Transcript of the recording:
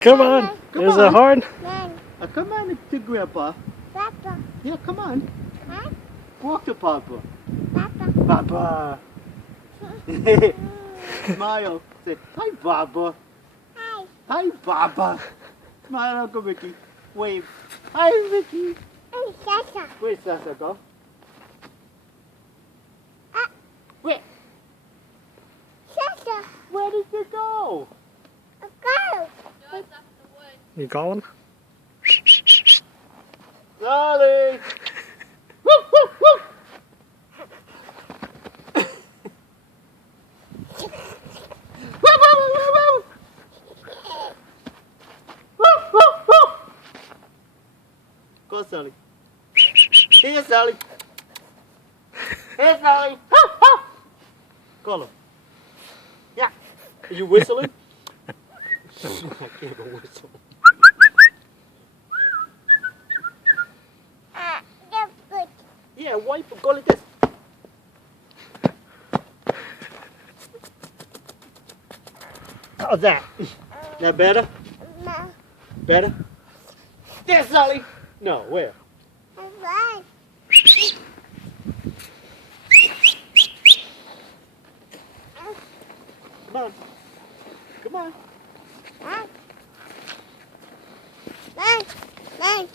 Come on. Come Is on. it hard? Come on to Grandpa. Papa. Yeah, come on. Huh? Walk to Papa. Papa. Papa. Smile. Say, hi, Baba. Hi. Hi, Baba. Smile, Uncle Ricky. Wave. Hi, Ricky. I'm Sasha. Where's Sasha go? Where? Sasha. Where did you go? A girl. You calling? Dolly. Woo, woo, woo. Woo, woo, woo, woo, woo. Woo, woo, woo. Go, Sally. Here, Sally. Here, Sally. Woo, woo. Call her. Yeah. Are you whistling? I can't even whistle. That's good. Yeah, wipe. Go like this. How's that? That better? No. Better? There, Sally. No, where? Bye. Come on. Come on. Bye. Bye. Bye.